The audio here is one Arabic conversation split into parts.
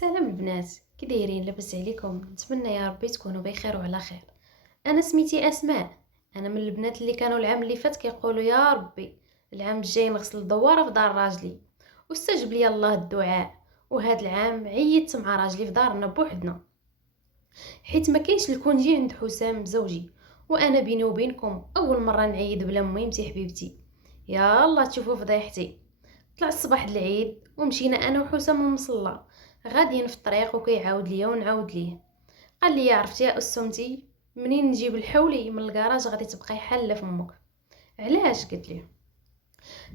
سلام البنات، كي دايرين؟ لاباس عليكم؟ نتمنى يا ربي تكونوا بخير وعلى خير. انا سميتي اسماء. انا من البنات اللي كانوا العام اللي فات كيقولوا يا ربي العام الجاي نغسل الدواره في دار راجلي، واستجب لي الله الدعاء. وهذا العام عيدت مع راجلي في دارنا بوحدنا، حيت ما كاينش الكونجي عند حسام زوجي. وانا بيني وبينكم اول مره نعيد بلا ميمتي حبيبتي. يا الله تشوفوا فضيحتي. طلع الصباح د العيد ومشينا انا وحسام للمصلى، غاديين في الطريق وكيعاود ليا ونعاود ليه. قال لي عرفتي يا اسمتي، منين نجيب الحولي من الكراج غادي تبقاي حاله فمك. علاش؟ قلت ليه.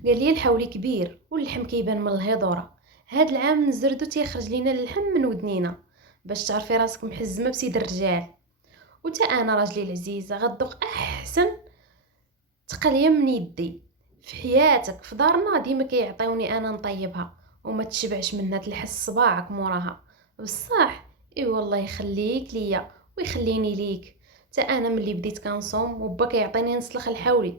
قال لي الحولي كبير واللحم كيبان من الهضوره، هاد العام نزردو تيخرج لينا اللحم من ودنينا، باش تعرفي راسك محزمه بسيد الرجال. وتا انا راجلي العزيز غدوق احسن تقليه من يدي في حياتك. في دارنا ديما كيعطيوني انا نطيبها وما تشبعش منها، تلحس صباعك موراها بصح. اي والله يخليك ليا ويخليني ليك. تا انا ملي بديت كنصوم وبا كيعطيني نسلخ الحولي،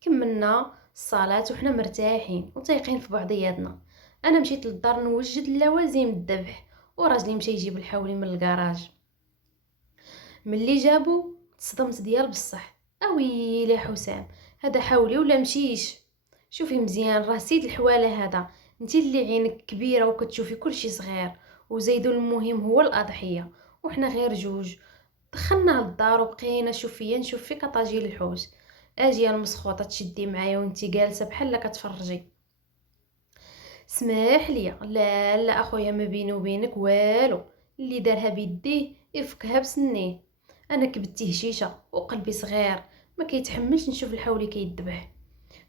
كملنا الصلاه وحنا مرتاحين وتايقين في بعضياتنا. انا مشيت للدار نوجد اللوازم الذبح، وراجلي مشى يجيب الحولي من الكراج. ملي جابو تصدمت ديال بصح. اويلي حسام، هذا حولي ولا مشيش؟ شوفي مزيان، راه سيد الحواله هذا. انتي اللي عينك كبيره وكتشوفي كلشي صغير، وزيدو المهم هو الاضحيه، وحنا غير جوج. دخلنا للدار وبقينا نشوف فيك طاجيل الحوت. اجي المسخوطه تشدي معايا وانتي جالسه بحال كتفرجي. سمح لي، لا لا اخويا، ما بيني وبينك والو. اللي دارها بيديه يفكها بسنيه. انا كبت هشيشه وقلبي صغير، ما كيتحملش نشوف الحولي كيدبح.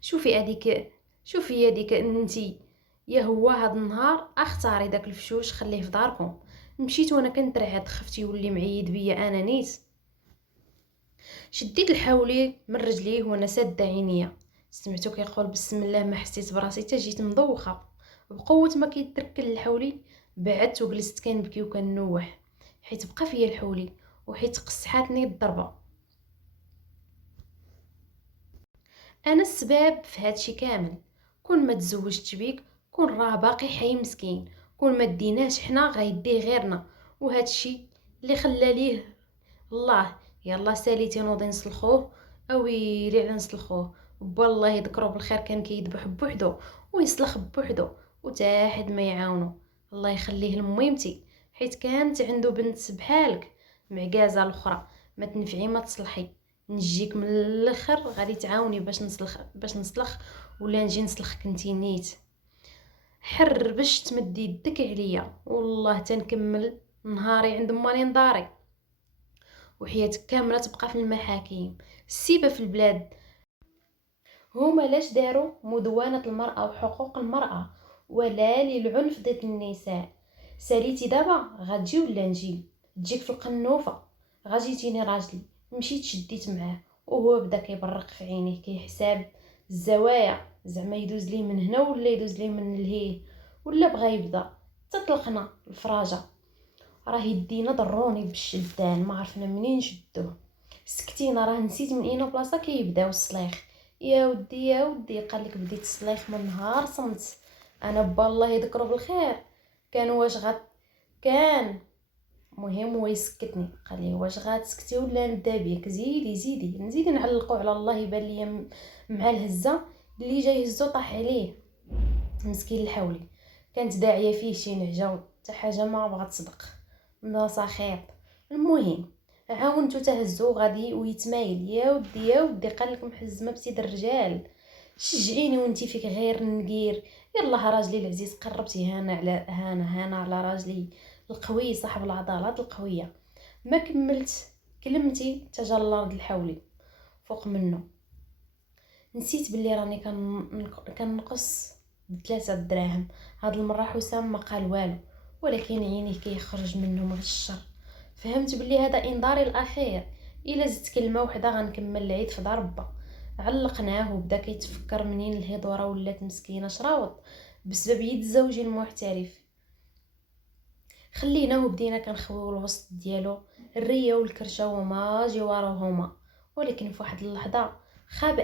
شوفي هذيك، شوفي هذيك انتي. يا هو هاد النهار اختاري داك الفشوش خليه في داركم. مشيت وانا كنترعد، خفتي يولي معيد بيا انا نيت. شديت الحولي من رجليه وانا ساده عينيا، سمعتو كيقول بسم الله، ما حسيت براسي حتى جيت مدوخه. بقوه ما كيتركل الحولي بعدت وجلست كنبكي وكنوح، حيت بقى فيا الحولي وحيت قصحاتني الضربه. انا السباب في هادشي كامل. كون ما تزوجتش بيك، كون راه باقي حي مسكين، كون ما ديناش حنا غيديه غيرنا. وهادشي اللي خلى ليه الله. يلا ساليتي نوضي نسلخوه، اويلي على نسلخوه. والله يذكرو بالخير، كان كيذبح بوحدو ويسلخ بوحدو وتا حد ما يعاونو. الله يخليه لميمتي، حيت كانت عنده بنت بحالك معكازه الاخرى. ما تنفعي ما تصلحي، نجيك من الاخر غادي تعاوني باش نسلخ ولا نجي نسلخك انتي نيت. حر باش تمد يدك عليا، والله تنكمل نهاري عند ماني داري، وحياتك كامله تبقى في المحاكم. السيبه في البلاد هما لاش داروا مدونة المرأة وحقوق المرأة ولا للعنف ضد النساء. ساليتي دابا غتجي ولا نجي؟ تجيك في القنوفة. غاجيتيني راجلي، مشيت شديت معاه وهو بدا كيبرق في عينيه كيحساب الزوايا، زعما يدوز لي من هنا ولا يدوز لي من لهيه، ولا بغا يبدا. تطلقنا الفراجه، راه يدينا ضروني بالشدان ما عرفنا منين نشدوه. سكتينا، راه نسيت من اين بلاصه كيبداو الصليخ. يا ودي يا ودي، قالك بديت الصليخ من نهار صمت. انا با الله يذكره بالخير، كان واش كان مهم هو يسكتني. قال لي واش غاتسكتي ولا نبدا بيك؟ زيدي نزيد نعلقوا على الله. يبان لي مع الهزه اللي جاي يهزو طاح عليه مسكين الحولي. كانت داعيه فيه شي نعجه حتى حاجه ما بغات تصدق من سخيط. المهم عاونتو تهزو غادي ويتمايل. يا ودي يا ودي، قالك محزمه بسيد الرجال، شجعيني وانتي فيك غير النقير. يلا راجلي العزيز، قربتي هانا على هانا على راجلي القوي صاحب العضلات القويه. ما كملت كلمتي تجلرد الحولي فوق منه. نسيت باللي راني كنقص ب3 دراهم. هاد المره حسام ما قال والو، ولكن عينيه كيخرج منهم غير الشر. فهمت باللي هذا انذاري الاخير، الا زدت كلمه وحده غنكمل العيد في دار با. علقناه وبدا كيتفكر منين الهضوره ولات مسكينه شراوط بسبب يد زوجي المحترف. خليناه وبدينا كنخويو الوسط ديالو. الريه والكرشه وما جواروهما. ولكن في واحد اللحظه خاب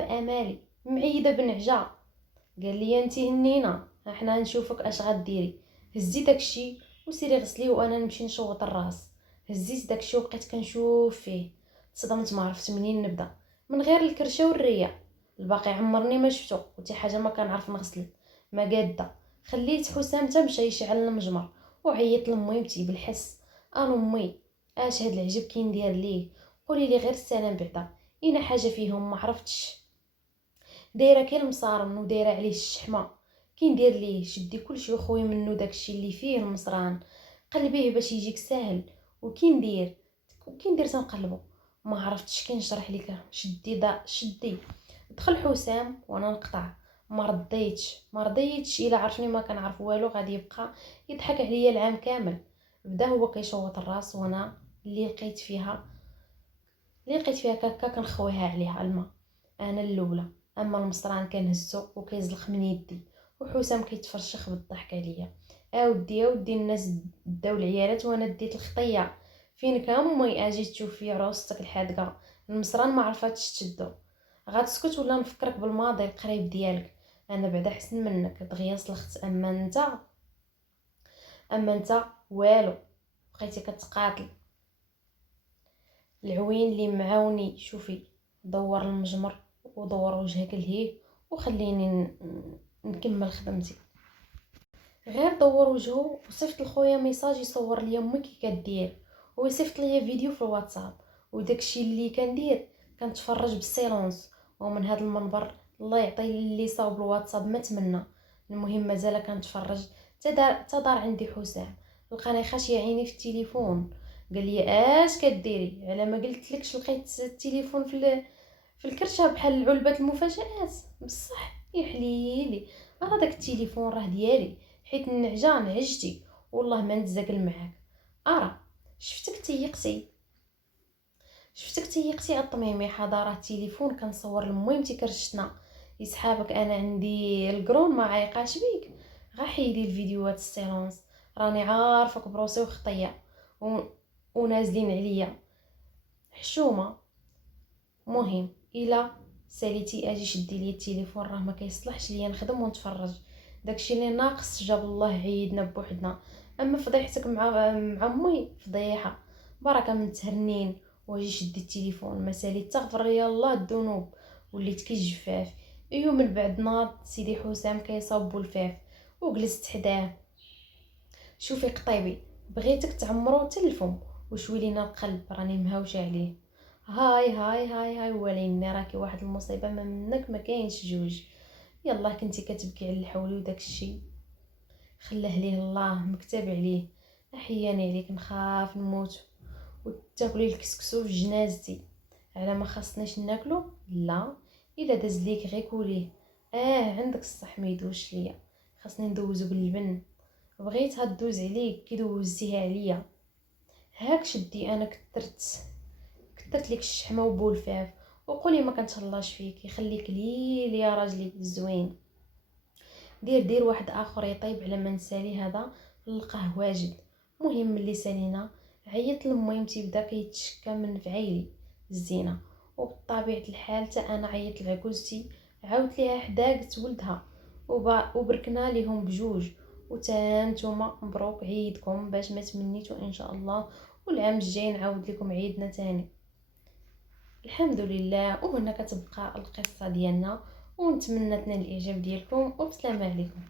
امالي، معيده بنعجه. قال لي انتي هنينه، حنا نشوفك اش غديري. هزي داكشي وسيري غسليه وانا نمشي نشوط الراس. هزيت داكشي وبقيت كنشوف فيه، تصدمت، ما عرفت منين نبدا، من غير الكرشه والريه. الباقي عمرني ما شفتو وتي حاجه ما كنعرف نغسل، ما قاده. خليت حسام تا مشى يشعل المجمر وعيط لامي متي بالحس. انا امي، اش هاد العجب كيندير ليه؟ قولي لي غير السلام بعدا، اين حاجه فيهم ما عرفتش. دايره كي المصارن ودايره عليه الشحمه، كيندير ليه؟ شدي كلشي وخوي منو داكشي اللي فيه المصران، قلبيه باش يجيك ساهل. وكي ندير تنقلبو، ما عرفتش كي نشرح لك. شدي دخل حسام وانا نقطع. ما رضيتش الا عرفني ما كنعرف والو غادي يبقى يضحك عليا العام كامل. بدا هو كيشوط الراس وانا اللي لقيت فيها كاكا كنخويها عليها الماء. انا الاولى. اما المصران كنهزو وكيزلق من يدي، وحسام كيتفرشخ بالضحك عليا. اودي الناس داو العيالات وانا ديت الخطيه. فين كان امي؟ اجي تشوفي عروستك الحادقه. المصران ما عرفاتش تشدو. غتسكت ولا نفكرك بالماضي القريب ديالك؟ انا بعدا حسن منك دغيا صلخت. اما انت والو، بقيتي كتقاتل. العوين اللي معاوني، شوفي، دور المجمر ودور وجهك لهيه وخليني نكمل خدمتي. غير دور وجهه وصيفط لخويا ميساج يصور ليا امي كي كدير، ويصيفط ليا فيديو في الواتساب. وداكشي اللي كندير كنتفرج بالسيلونس ومن هذا المنبر. الله يعطي اللي صاوب الواتساب ما تمنى. المهم مازال كنتفرج. تدار عندي حسام، لقاني خاشيه عيني في التليفون. قال لي اش كديري؟ على ما قلتلكش لقيت التليفون في الكرشه بحال علبه المفاجآت. بصح يا حليلي، راه داك التليفون راه ديالي، حيت النعجه نعجتي والله ما نتزاكل معاك. ارا شفتك تيقتي الطميمي حدا راه التليفون كنصور لمي متي كرشتنا يسحابك. انا عندي القرون ما عايقاش بيك. غا حيدي الفيديوهات السيلونس، راني عارفك بروسي وخطيه ونازلين عليا حشومه. مهم الا ساليتي اجي شدي لي التليفون، راه ما كيصلحش ليا نخدم ونتفرج. داكشي اللي ناقص جاب الله عيدنا بوحدنا. اما فضيحتك مع امي فضيحه. بركه من تهرنين واجي شدي التليفون، ما ساليت تغفر يا الله الذنوب. وليت كي الجفاف. من بعد ناض سيدي حسام كيصاوب الفاف وجلست حداه. شوفي قطيبي، بغيتك تعمرو تلفم وشوي لينا القلب، راني مهاوشه عليه. هاي هاي هاي هاي وليني، راكي واحد المصيبه ما منك ما كاينش جوج. يلا كنتي كتبكي على الحولي وداك الشيء خلاه ليه الله، مكتب عليه. احياني عليك نخاف نموت وتاكلي الكسكسو في جنازتي. على ما خاصنيش ناكلو؟ لا، الا داز ليك غير كوليه. عندك الصح، ما يدوش ليا، خاصني ندوزو باللبن. بغيتها دوز عليك كي دوزتيها عليا. هاك شدي، انا كثرت لك الشحمه وبولفاف. وقولي ما كنتهلاش فيك، يخليك ليل يا راجلي الزوين. دير واحد اخر يطيب على ما نسالي هذا، نلقاه واجد. مهم اللي سالينا عيط لمي تيبدا كيتشكى من فعيلي الزينه. وبطبيعه الحال حتى انا عيطت لعكوزتي، عاودت ليها حداقت ولدها وبركنا ليهم بجوج. وتا نتوما مبروك عيدكم باش ما تمنيتو ان شاء الله، والعام الجاي نعاود لكم عيدنا تاني. الحمد لله. وهنا كتبقى القصه ديالنا، ونتمنى تنال الاعجاب ديالكم، وبسلامه عليكم.